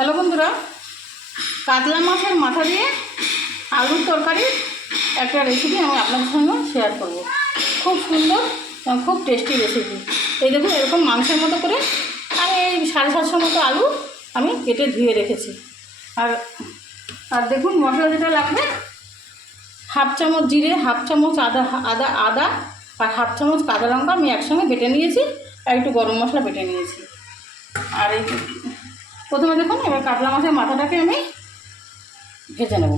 Hello বন্ধুরা, কাতলা মাছের মাথা দিয়ে আলুর তরকারি একটা রেসিপি আমি আপনাদের সঙ্গে শেয়ার করব। খুব সুন্দর, খুব টেস্টি রেসিপি। এই দেখুন, এরকম মাংসের মতো করে আমি এই 750 মতো আলু আমি কেটে ধুয়ে রেখেছি। আর আর দেখুন মশলা যেটা লাগবে, হাফ চামচ জিরে, হাফ চামচ আদা আর হাফ চামচ কাঁচা লঙ্কা আমি একসঙ্গে বেটে নিয়েছি, আর একটু গরম মশলা বেটে নিয়েছি। আর এই প্রথমে দেখুন, এবার কাতলা মাছের মাথাটাকে আমি ভেজে নেব।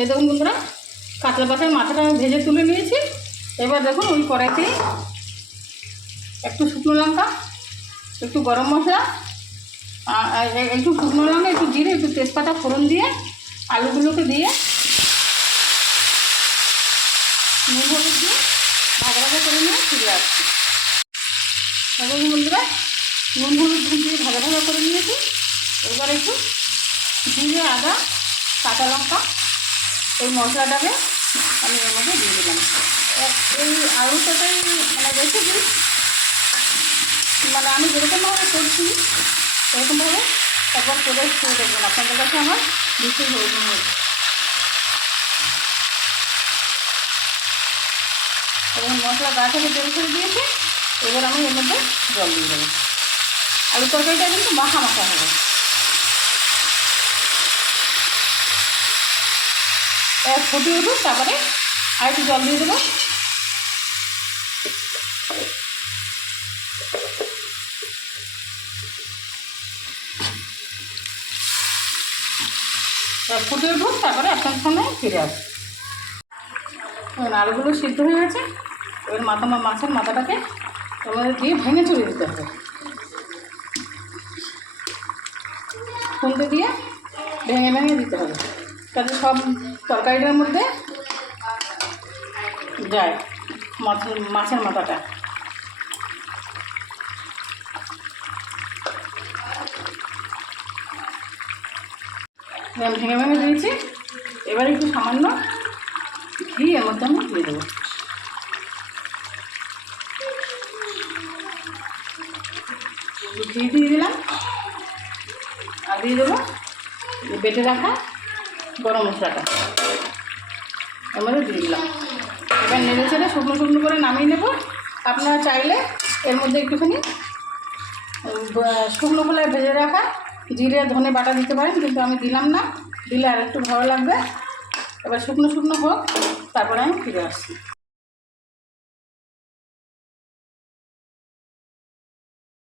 এই দেখুন বন্ধুরা, কাতলা মাছের মাথাটা আমি ভেজে তুলে নিয়েছি। এবার দেখুন, ওই কড়াইতে একটু শুকনো লঙ্কা, একটু গরম মশলা, একটু শুকনো লঙ্কা, একটু জিরে, একটু তেজপাতা ফোড়ন দিয়ে আলুগুলোকে দিয়ে নুন হলুদ দিয়ে ভাজা ভাজা করে নিয়ে ফিরে আসছি। এবং বন্ধুরা, নুন হলুদ দিয়ে ভাজা ভাজা করে নিয়েছি। এবার একটু জিরে, আদা, কাঁচা লঙ্কা এই মশলাটাকে আমি এর মধ্যে দিয়ে দিলাম। এই আলুটাকে রেসিপি আমি যেরকমভাবে করছি সেরকমভাবে একবার করে খেয়ে দেখবেন, আপনাদের কাছে আমার বিশেষ প্রয়োজন হয়েছে। এবং মশলা গা থেকে তেল ছেড়ে দিয়েছে। এবার আমি এর মধ্যে জল দিয়ে দেবো। আলু তরকারিটা কিন্তু মাখা মাখা হবে। ফুটিয়ে উঠুক, তারপরে আর একটু জল দিয়ে দেবো। ফুটে উঠুক, তারপরে আপনার সামনে ফিরে আসবে। আলুগুলো সিদ্ধ হয়ে গেছে। এবার মাছের মাথাটাকে আমাদের দিয়ে ভেঙে চড়িয়ে দিতে হবে। খুন্তি দিয়ে ভেঙে ভেঙে দিতে হবে, যাতে সব তরকারিটার মধ্যে যায় মাছের মাথাটা। ভেঙে ভেঙে দিয়েছি। এবার একটু সামান্য ঘি এর মধ্যে আমি দিয়ে দেবো। ঘি দিয়ে দিলাম, আর দিয়ে দেবো বেটে রাখা গরম মশলাটা এর মধ্যে দিয়ে দিলাম। এবার নেড়ে ছেড়ে শুকনো শুকনো করে নামিয়ে নেব। আপনারা চাইলে এর মধ্যে একটুখানি শুকনো খোলায় ভেজে রাখা জিরে ধনে বাটা দিতে পারেন, কিন্তু আমি দিলাম না, দিলে আর একটু ভালো লাগবে। এবার শুকনো শুকনো হোক, তারপরে আমি ফিরে আসছি।